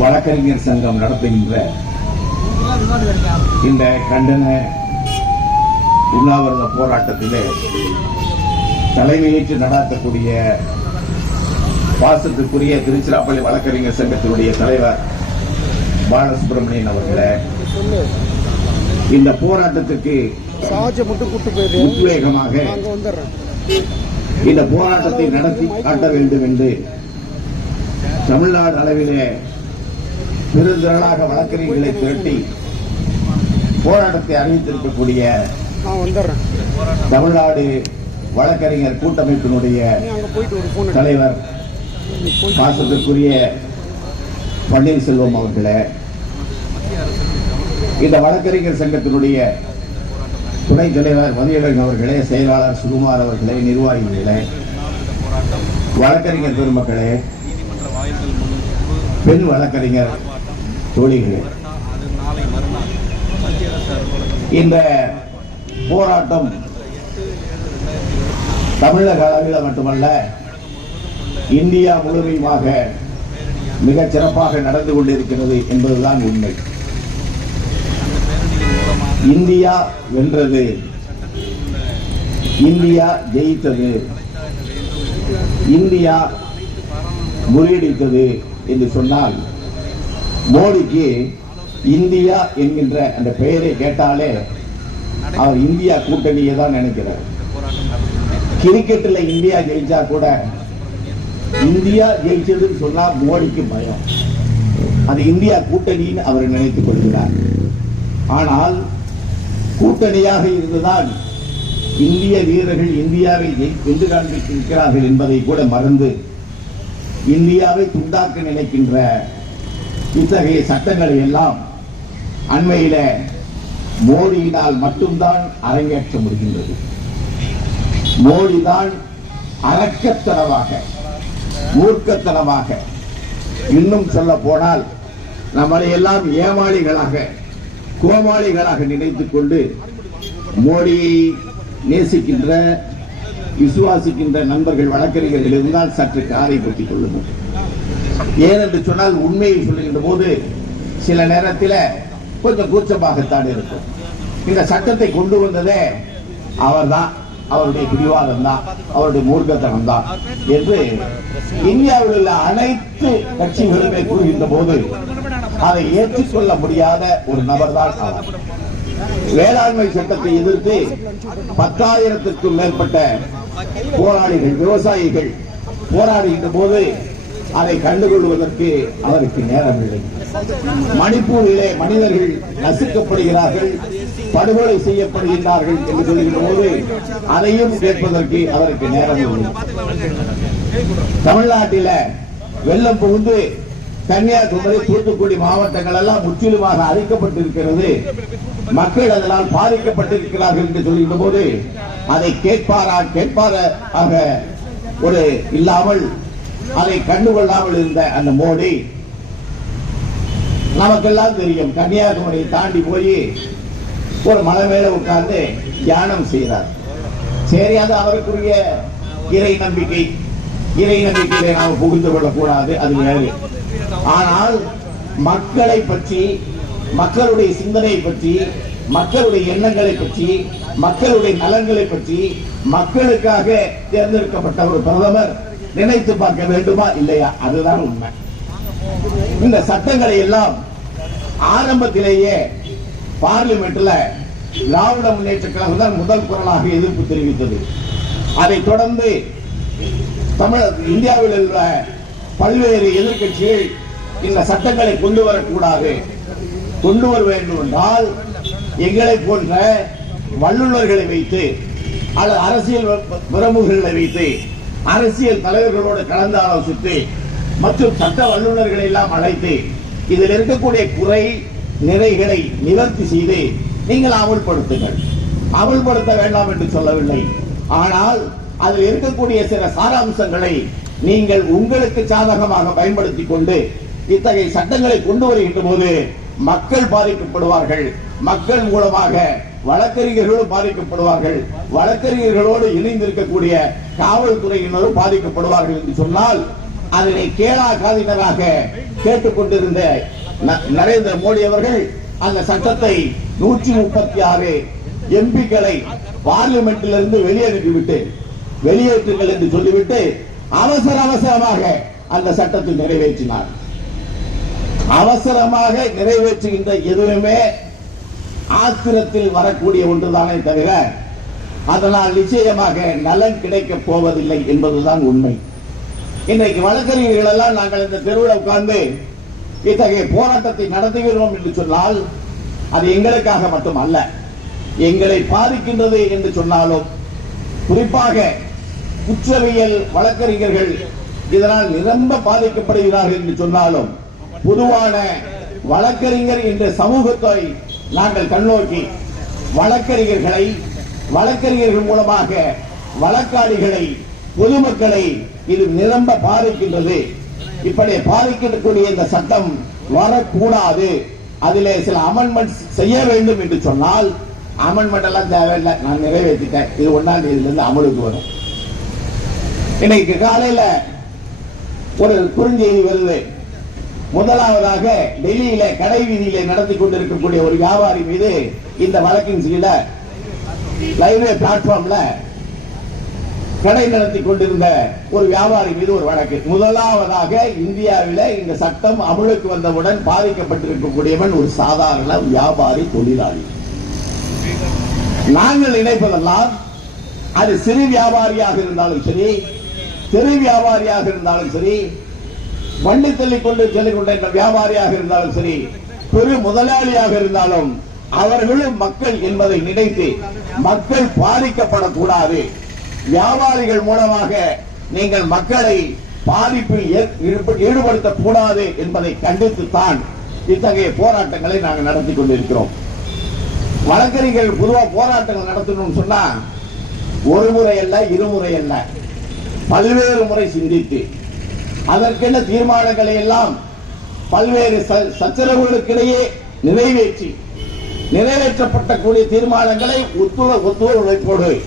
வழக்கறிஞர் சங்கம் நடத்துகின்ற இந்த கண்டன உண்ணாவிரத போராட்டத்திலே தலைமையேற்று நடாத்தக்கூடிய பாசத்துக்குரிய திருச்சிராப்பள்ளி வழக்கறிஞர் சங்கத்தினுடைய தலைவர் பாலசுப்ரமணியன் அவர்களே இந்த போராட்டத்திற்கு உத்வேகமாக இந்த போராட்டத்தை நடத்தி காட்ட வேண்டும் என்று தமிழ்நாடு அளவிலே பெருந்திரளாக வழக்கறிஞர்களை திரட்டி போராட்டத்தை அறிவித்திருக்கக்கூடிய தமிழ்நாடு வழக்கறிஞர் கூட்டமைப்பினுடைய தலைவர் பாசத்திற்குரிய பன்னீர்செல்வம் அவர்களே இந்த வழக்கறிஞர் சங்கத்தினுடைய துணைத் தலைவர் மதியழகன் அவர்களே செயலாளர் சுகுமார் அவர்களே நிர்வாகிகளே வழக்கறிஞர் பெருமக்களே பெண் வழக்கறிஞர் தோழிகளே. இந்த போராட்டம் தமிழக அளவில் மட்டுமல்ல இந்தியா முழுமையுமாக மிகச் சிறப்பாக நடந்து கொண்டிருக்கிறது என்பதுதான் உண்மை. இந்தியா வென்றது. இந்தியா ஜெயித்தது. இந்தியா முறியடித்தது என்று சொன்னால் மோடிக்கு இந்தியா என்கின்ற அந்த பெயரை கேட்டாலே அவர் இந்தியா கூட்டணியை தான் நினைக்கிறார். கிரிக்கெட்டில் இந்தியா ஜெயிச்சா கூட இந்தியா ஜெயிச்சதுன்னு சொன்னா மோடிக்கு பயம். அது இந்தியா கூட்டணின்னு அவர் நினைத்துக் கொள்கிறார். ஆனால் கூட்டணியாக இருந்துதான் இந்திய வீரர்கள் இந்தியாவை வென்று காண்பித்திருக்கிறார்கள் என்பதை கூட மறந்து இந்தியாவை துண்டாக்க நினைக்கின்ற இத்தகைய சட்டங்களை எல்லாம் அண்மையில மோடியினால் மட்டும்தான் அரங்கேற்ற முடிகின்றது. மோடிதான் அரக்கத்தனமாக மூர்க்கத்தனமாக. இன்னும் சொல்ல போனால் நம்மளை எல்லாம் ஏமாளிகளாக கோமாளிகளாக நினைத்துக் கொண்டு மோடியை நேசிக்கின்ற விசுவாசிக்கின்ற நண்பர்கள் வழக்கறிஞர்கள் இருந்தால் சற்று காரை பற்றிக் கொள்ளுங்கள். ஏனென்று சொன்னால் உண்மையை சொல்லுகின்ற போது சில நேரத்தில் கொஞ்சம் கூச்சமாகத்தான் இருக்கும். இந்த சட்டத்தை கொண்டு வந்ததே அவர்தான். அவருடைய பிடிவாதம் தான் அவருடைய மூர்க்கத்தனம் தான் என்று இந்தியாவில் உள்ள அனைத்து கட்சிகளுமே கூறுகின்ற போது அதை ஏற்றுக்கொள்ள முடியாத ஒரு நபர் தான் அவர். வேளாண்மை சட்டத்தை எதிர்த்து பத்தாயிரத்திற்கும் மேற்பட்ட போராளிகள் விவசாயிகள் போராடுகின்ற போது அதை கண்டுகொள்வதற்கு அவருக்கு நேரமில்லை. மணிப்பூரிலே மனிதர்கள் நசுக்கப்படுகிறார்கள் படுகொலை செய்யப்படுகின்றார்கள் என்று சொல்கின்ற போது அதையும் கேட்பதற்கு அவருக்கு நேரம் இல்லை தமிழ்நாட்டில வெள்ளம் புகுந்து கன்னியாகுமரி தூத்துக்குடி மாவட்டங்கள் எல்லாம் முற்றிலுமாக அழிக்கப்பட்டிருக்கிறது. மக்கள் அதனால் பாதிக்கப்பட்டிருக்கிறார்கள் என்று சொல்கின்ற போது அதை கேட்பாரா கேட்பாராக ஒரு இல்லாமல் அதை கண்டுகொள்ளாமல் இருந்த அந்த மோடி நமக்கெல்லாம் தெரியும் கன்னியாகுமரியை தாண்டி போய் ஒரு மலை மேல உட்கார்ந்து தியானம் செய்கிறார். சரி அது அவருக்குரிய இறை நம்பிக்கை. இறை நம்பிக்கையை நாம் புகுந்து கொள்ளக்கூடாது அது வேறு ஆனால் மக்களை பற்றி மக்களுடைய சிந்தனை பற்றி மக்களுடைய எண்ணங்களை பற்றி மக்களுடைய நலன்களை பற்றி மக்களுக்காக தேர்ந்தெடுக்கப்பட்ட ஒரு பிரதமர் நினைத்து பார்க்க வேண்டுமா இல்லையா? அதுதான் உண்மை. இந்த சட்டங்களை எல்லாம் ஆரம்பத்திலேயே பார்லிமெண்ட்ல திராவிட முன்னேற்ற கழகம் தான் முதல் குரலாக எதிர்ப்பு தெரிவித்தது. அதைத் தொடர்ந்து தமிழ் இந்தியாவில் உள்ள பல்வேறு எதிர்க்கட்சிகள் இந்த சட்டங்களை கொண்டு வரக்கூடாது. கொண்டு வர வேண்டும் என்றால் எங்களை போன்ற வல்லுநர்களை வைத்து அல்லது அரசியல் பிரமுகர்களை வைத்து அரசியல் தலைவர்களோடு கலந்து ஆலோசித்து மற்றும் சட்ட வல்லுநர்களை எல்லாம் அழைத்து இதில் இருக்கக்கூடிய குறை நிறைகளை நிவர்த்தி செய்து நீங்கள் அமல்படுத்துங்கள். அமல்படுத்த வேண்டாம் என்று சொல்லவில்லை. ஆனால் அதில் இருக்கக்கூடிய சில சாராம்சங்களை நீங்கள் உங்களுக்கு சாதகமாக பயன்படுத்திக் கொண்டு இத்தகைய சட்டங்களை கொண்டு வருகின்ற போது மக்கள் பாதிக்கப்படுவார்கள். மக்கள் மூலமாக வழக்கறிஞர்களும் பாதிக்கப்படுவார்கள். வழக்கறிஞர்களோடு இணைந்திருக்கக்கூடிய காவல்துறையினரும் பாதிக்கப்படுவார்கள் என்று சொன்னால் அதனை கேளா காதினராக கேட்டுக்கொண்டிருந்த நரேந்திர மோடி அவர்கள் அந்த சட்டத்தை நூற்றி முப்பத்தி ஆறு எம்பிக்களை பார்லிமெண்டிலிருந்து வெளியேற்றிவிட்டு வெளியேற்றுங்கள் என்று சொல்லிவிட்டு அவசர அவசரமாக அந்த சட்டத்தை நிறைவேற்றினார். அவசரமாக நிறைவேற்றுகின்ற எதுவுமே ஆத்திரத்தில் வரக்கூடிய ஒன்றுதானே தவிர அதனால் நிச்சயமாக நலன் கிடைக்கப் போவதில்லை என்பதுதான் உண்மை. இன்றைக்கு வழக்கறிஞர்கள் எல்லாம் நாங்கள் இந்த தெருவில் உட்கார்ந்து இத்தகைய போராட்டத்தை நடத்துகிறோம் என்று சொன்னால் அது எங்களுக்காக மட்டுமல்ல எங்களை பாதிக்கின்றது என்று சொன்னாலும் குறிப்பாக குற்றவியல் வழக்கறிஞர்கள் இதனால் நிரம்ப பாதிக்கப்படுகிறார்கள் என்று சொன்னாலும் பொதுவான வழக்கறிஞர் என்ற சமூகத்தை நாங்கள் கண்ணோக்கி வழக்கறிஞர்களை வழக்கறிஞர்கள் மூலமாக வழக்காளிகளை பொதுமக்களை இது நிரம்ப பாதிக்கின்றது. இப்படி பாதிக்கக்கூடிய இந்த சட்டம் வரக்கூடாது. அதிலே சில அமெண்ட்மெண்ட் செய்ய வேண்டும் என்று சொன்னால் அமெண்ட்மெண்ட் எல்லாம் தேவையில்லை. நான் நிறைவேற்றிட்டேன். இது ஒன்னாம் தேதியிலிருந்து அமலுக்கு வரும். இன்னைக்கு காலையில ஒரு குறுஞ்செய்தி வருது. முதலாவதாக டெல்லியில கடை வீதியில நடத்தி கொண்டிருக்கக்கூடிய ஒரு வியாபாரி மீது இந்த வழக்கின் கீழ ரயில்வே பிளாட்ஃபார்ம்ல கடை நடத்தி கொண்டிருந்த ஒரு வியாபாரி மீது ஒரு வழக்கு. முதலாவதாக இந்தியாவில இந்த சட்டம் அமலுக்கு வந்தவுடன் பாதிக்கப்பட்டிருக்கக்கூடியவன் ஒரு சாதாரண வியாபாரி தொழிலாளி. நாங்கள் நினைப்பதெல்லாம் அது சிறு வியாபாரியாக இருந்தாலும் சரி தெரு வியாபாரியாக இருந்தாலும் சரி வண்டி தள்ளிக் கொண்டு செல்லிக் கொண்ட வியாபாரியாக இருந்தாலும் சரி பெரு முதலாளியாக இருந்தாலும் அவர்களும் மக்கள் என்பதை நினைத்து மக்கள் பாதிக்கப்படக்கூடாது. வியாபாரிகள் மூலமாக நீங்கள் மக்களை பாதிப்பில் ஏற்- ஈடுபடுத்தக் கூடாது என்பதை கண்டித்துத்தான் இத்தகைய போராட்டங்களை நாங்கள் நடத்தி கொண்டிருக்கிறோம். வழக்கறிஞர்கள் பொதுவாக போராட்டங்கள் நடத்தணும்னு சொன்னா ஒரு முறை அல்ல இருமுறை அல்ல. பல்வேறு முறை சிந்தித்து அதற்கென்ன தீர்மானங்களை எல்லாம் பல்வேறு ச- சச்சரவுகளுக்கிடையே நிறைவேற்றி நிறைவேற்றப்பட்ட கூடிய தீர்மானங்களை ஒத்துழ ஒத்துழைப்போடு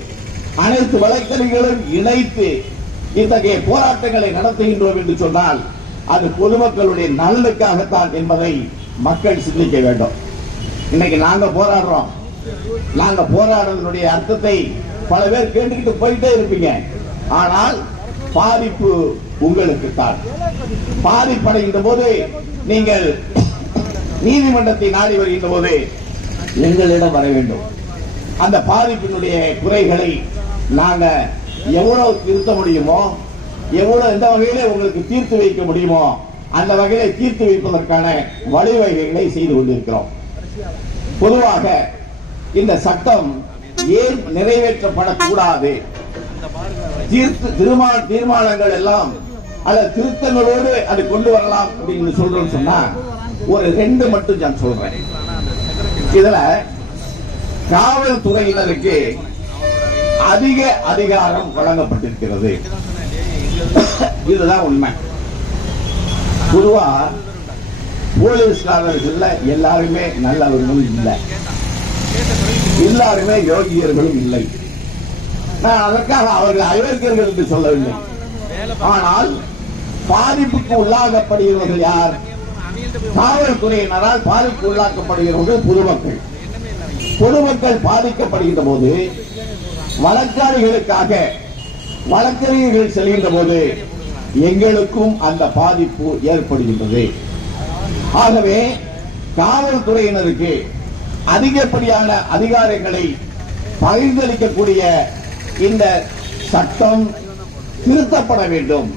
அனைத்து வழக்கறிஞர்களும் இணைத்து இத்தகைய போராட்டங்களை நடத்துகின்றோம் என்று சொன்னால் அது பொதுமக்களுடைய நலனுக்காகத்தான் என்பதை மக்கள் சிந்திக்க வேண்டும். இன்னைக்கு நாங்க போராடுறோம். நாங்க போராடுறதனுடைய அர்த்தத்தை பல பேர் கேட்டுக்கிட்டு போயிட்டே இருப்பீங்க. ஆனால் பாதிப்பு உங்களுக்கு தான். பாதிப்படைகின்ற போது நீங்கள் நீதிமன்றத்தை நாடி வருகின்ற போது எங்களிடம் வர வேண்டும். அந்த பாதிப்பினுடைய குறைகளை நாங்க எவ்வளவு திருத்த முடியுமோ எவ்வளவு எந்த வகையில உங்களுக்கு தீர்த்து வைக்க முடியுமோ அந்த வகையில தீர்த்து வைப்பதற்கான வழிவகைகளை செய்து கொண்டிருக்கிறோம். பொதுவாக இந்த சட்டம் ஏன் நிறைவேற்றப்படக்கூடாது? தீர்த்து தீர்மான தீர்மானங்கள் எல்லாம் அல்ல திருத்தங்களோடு அது கொண்டு வரலாம் அப்படின்னு சொல்றோம்னு சொன்னா ஒரு ரெண்டு மட்டும் நான் சொல்றேன். இதுல காவல்துறையினருக்கு அதிக அதிகாரம் வழங்கப்பட்டிருக்கிறது. இதுதான் உண்மை. பொதுவா போலீஸ்காரர்கள் எல்லாருமே நல்லவர்களும் இல்லை. எல்லாருமே யோகியர்களும் இல்லை. நான் அதற்காக அவர்கள் அயோக்கியர்கள் என்று சொல்லவில்லை. ஆனால் பாதிப்புக்கு உள்ளாகப்படுகிறவர்கள் யார்? காவல்துறையினரால் பாதிப்பு உள்ளாக்கப்படுகிறவர்கள் பொதுமக்கள். பொதுமக்கள் பாதிக்கப்படுகின்ற போது வழக்காளிகளுக்காக வழக்கறிஞர்கள் செல்கின்ற போது எங்களுக்கும் அந்த பாதிப்பு ஏற்படுகின்றது. ஆகவே காவல்துறையினருக்கு அதிகப்படியான அதிகாரங்களை பகிர்ந்தளிக்கக்கூடிய இந்த சட்டம் திருத்தப்பட வேண்டும்.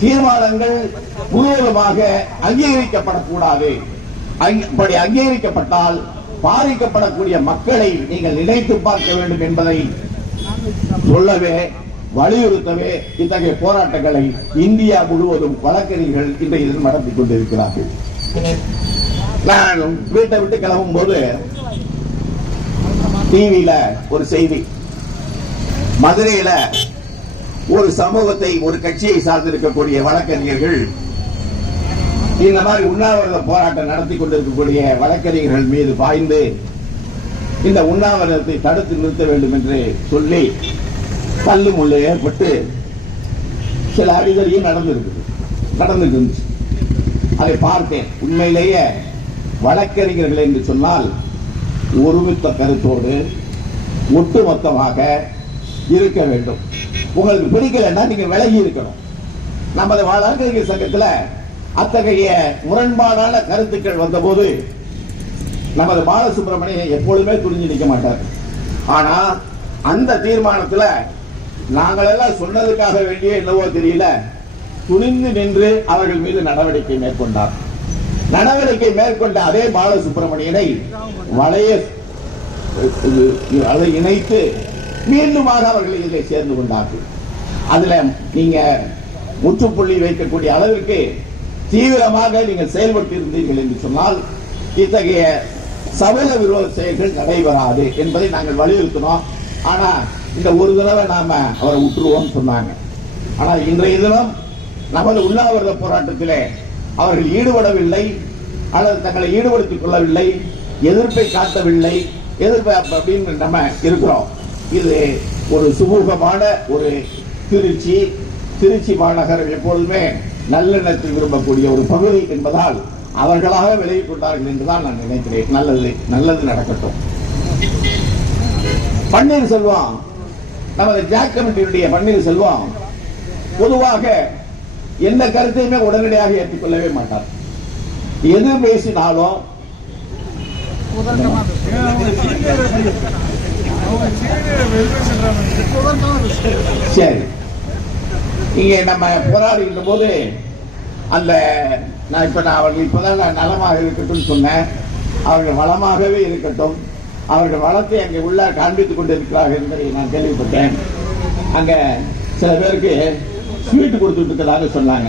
தீர்மானங்கள் முழுவதுமாக அங்கீகரிக்கப்படக்கூடாது. அங்க- அப்படி அங்கீகரிக்கப்பட்டால் பாதிக்கப்படக்கூடிய மக்களை நீங்கள் நினைத்து பார்க்க வேண்டும் என்பதை சொல்லவே வலியுறுத்தவே இத்தகைய போராட்டங்களை இந்தியா முழுவதும் வழக்கறிஞர்கள் இன்றைய தினம் நடத்தி கொண்டிருக்கிறார்கள். நான் வீட்டை விட்டு கிளம்பும் போது டிவியில ஒரு செய்தி மதுரையில ஒரு சமூகத்தை ஒரு கட்சியை சார்ந்திருக்கக்கூடிய வழக்கறிஞர்கள் இந்த மாதிரி உண்ணாவிரத போராட்டம் நடத்தி கொண்டிருக்கக்கூடிய வழக்கறிஞர்கள் மீது பாய்ந்து இந்த உண்ணாவிரதத்தை தடுத்து நிறுத்த வேண்டும் என்று சொல்லி தள்ளு முள்ளு ஏற்பட்டு சில அறிதலையும் நடந்திருக்குது. நடந்துட்டு இருந்துச்சு. அதை பார்த்தேன். உண்மையிலேயே வழக்கறிஞர்கள் என்று சொன்னால் ஒருமித்த கருத்தோடு ஒட்டுமொத்தமாக இருக்க வேண்டும். உங்களுக்கு பிடிக்கலன்னா நீங்க விலகி இருக்கணும். நமது வழக்கறிஞர் சங்கத்துல அத்தகைய முரண்பாடான கருத்துக்கள் வந்தபோது நமது பாலசுப்ரமணியன் எப்பொழுதுமே துணிஞ்சு நிற்க மாட்டார். ஆனா அந்த தீர்மானத்துல நாங்கள் எல்லாம் சொன்னதுக்காக வேண்டிய என்னவோ தெரியல. துணிந்து நின்று அவர்கள் மீது நடவடிக்கை மேற்கொண்டார். நடவடிக்கை மேற்கொண்ட அதே பாலசுப்ரமணியனை வளைய அதை இணைத்து மீண்டுமாக அவர்கள் இதில் சேர்ந்து கொண்டார்கள். அதுல நீங்க முற்றுப்புள்ளி வைக்கக்கூடிய அளவிற்கு தீவிரமாக நீங்கள் செயல்பட்டு இருந்தீர்கள் என்று சொன்னால் இத்தகைய சமூக விரோத செயல்கள் நடைபெறாது என்பதை நாங்கள் வலியுறுத்தினோம். ஆனா இந்த ஒரு தடவை நாம அவரை விட்டுருவோம் சொன்னாங்க. ஆனா இன்றைய தினம் நமது உண்ணாவிரத போராட்டத்திலே அவர்கள் ஈடுபடவில்லை அல்லது தங்களை ஈடுபடுத்திக் கொள்ளவில்லை எதிர்ப்பை காட்டவில்லை எதிர்ப்பு அப்படின்னு நம்ம இருக்கிறோம். இது ஒரு சுமூகமான ஒரு திருச்சி திருச்சி மாநகரம் எப்பொழுதுமே நல்லெண்ணத்தில் விரும்பக்கூடிய ஒரு பகுதி என்பதால் அவர்களாக விலகிக் கொண்டார்கள் என்றுதான் நான் நினைக்கிறேன். நல்லது நல்லது நடக்கட்டும். பன்னீர்செல்வம் நமது ஜாக் கமிட்டியுடைய பன்னீர்செல்வம் பொதுவாக எந்த கருத்தையுமே உடனடியாக ஏற்றுக்கொள்ளவே மாட்டார். எது பேசினாலும் சரி. இங்க நம்ம போராடுகின்ற போது அந்த நான் இப்ப நான் அவர்கள் இப்பதான் நான் நலமாக இருக்கட்டும் சொன்னேன். அவர்கள் வளமாகவே இருக்கட்டும். அவர்கள் வளத்தை அங்கே உள்ள காண்பித்துக் கொண்டிருக்கிறார்கள் என்பதை நான் கேள்விப்பட்டேன். அங்க சில பேருக்கு ஸ்வீட் கொடுத்துட்டு இருக்கிறதாக சொன்னாங்க.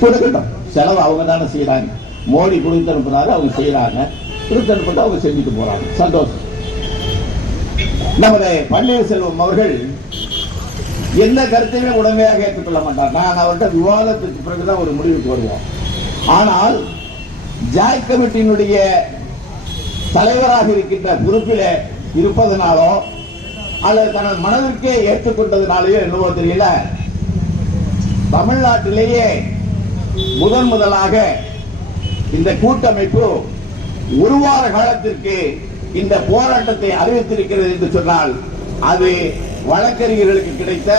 கொடுக்கட்டும். செலவு அவங்க தானே செய்யறாங்க மோடி கொடுத்து அனுப்புறாரு அவங்க செய்யறாங்க கொடுத்து அனுப்பிட்டு அவங்க செஞ்சுட்டு போறாங்க. சந்தோஷம். நமது பன்னீர்செல்வம் அவர்கள் எந்த கருத்தையுமே உடமையாக ஏற்றுக்கொள்ள மாட்டார். நான் அவர்கிட்ட விவாதத்துக்கு பிறகுதான் ஒரு முடிவுக்கு வருவோம். ஆனால் ஜாய் கமிட்டியினுடைய தலைவராக இருக்கின்ற பொறுப்பில் இருப்பதனாலோ அல்லது தனது மனதிற்கே ஏற்றுக்கொண்டதுனாலேயோ என்னவோ தெரியல தமிழ்நாட்டிலேயே முதன் முதலாக இந்த கூட்டமைப்பு ஒரு வார காலத்திற்கு இந்த போராட்டத்தை அறிவித்திருக்கிறது என்று சொன்னால் அது வழக்கறிஞர்களுக்கு கிடைத்த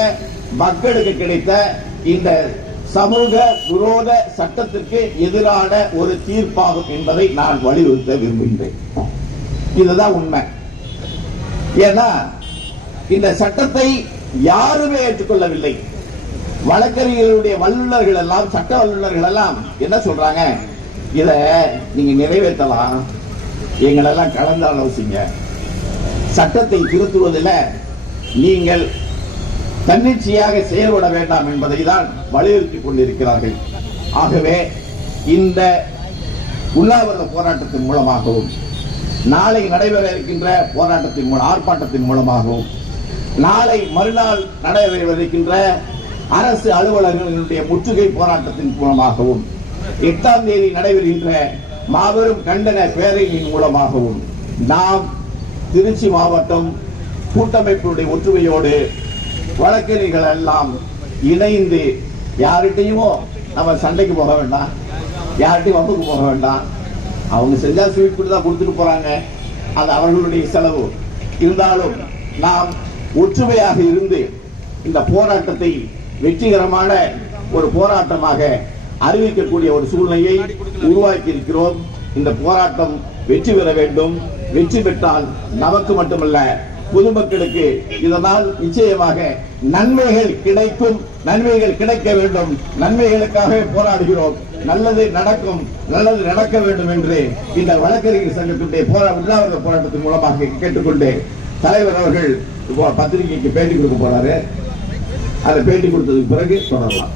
மக்களுக்கு கிடைத்த இந்த சமூக விரோத சட்டத்திற்கு எதிரான ஒரு தீர்ப்பாகும் என்பதை நான் வலியுறுத்த விரும்புகின்றேன். இதுதான் உண்மை. ஏன்னா இந்த சட்டத்தை யாருமே ஏற்றுக்கொள்ளவில்லை. வழக்கறிஞர்களுடைய வல்லுநர்கள் எல்லாம் சட்ட வல்லுநர்கள் எல்லாம் என்ன சொல்றாங்க? இத நீங்க நிறைவேற்றலாம். எங்களெல்லாம் கலந்து ஆலோசிங்க சட்டத்தை திருத்துவதில் நீங்கள் தன்னிச்சையாக செயல்பட வேண்டாம் என்பதை தான் வலியுறுத்திக் கொண்டிருக்கிறார்கள். ஆகவே இந்த உண்ணாவிரத போராட்டத்தின் மூலமாகவும் நாளை நடைபெற இருக்கின்ற போராட்டத்தின் மூலம் ஆர்ப்பாட்டத்தின் மூலமாகவும் நாளை மறுநாள் நடைபெற இருக்கின்ற அரசு அலுவலர்களுடைய முற்றுகை போராட்டத்தின் மூலமாகவும் எட்டாம் தேதி நடைபெறுகின்ற மாபெரும் கண்டன பேரணியின் மூலமாகவும் நாம் திருச்சி மாவட்டம் கூட்டமைப்பினுடைய ஒற்றுமையோடு வழக்கறிஞர்கள் எல்லாம் இணைந்து யார்கிட்டையுமோ நம்ம சண்டைக்கு போக வேண்டாம். யார்கிட்டையும் வம்புக்கு போக வேண்டாம். அவங்க செஞ்சா ஸ்வீட் கொடுத்து தான் கொடுத்துட்டு போறாங்க. அது அவர்களுடைய செலவு. இருந்தாலும் நாம் ஒற்றுமையாக இருந்து இந்த போராட்டத்தை வெற்றிகரமான ஒரு போராட்டமாக அறிவிக்கக்கூடிய ஒரு சூழ்நிலையை உருவாக்கி இருக்கிறோம் இந்த போராட்டம் வெற்றி பெற வேண்டும். வெற்றி பெற்றால் நமக்கு மட்டுமல்ல பொதுமக்களுக்கு இதனால் நிச்சயமாக நன்மைகள் கிடைக்கும். நன்மைகள் கிடைக்க வேண்டும். நன்மைகளுக்காக போராடுகிறோம். நல்லது நடக்கும். நல்லது நடக்க வேண்டும் என்று இந்த வழக்கறிஞர் சங்கத்தினுடைய போரா உண்ணாவிரத போராட்டத்தின் மூலமாக கேட்டுக்கொண்டு தலைவர் அவர்கள் இப்போ பத்திரிகைக்கு பேட்டி கொடுக்க போறாரு. அதை பேட்டி கொடுத்ததுக்கு பிறகு தொடரலாம்.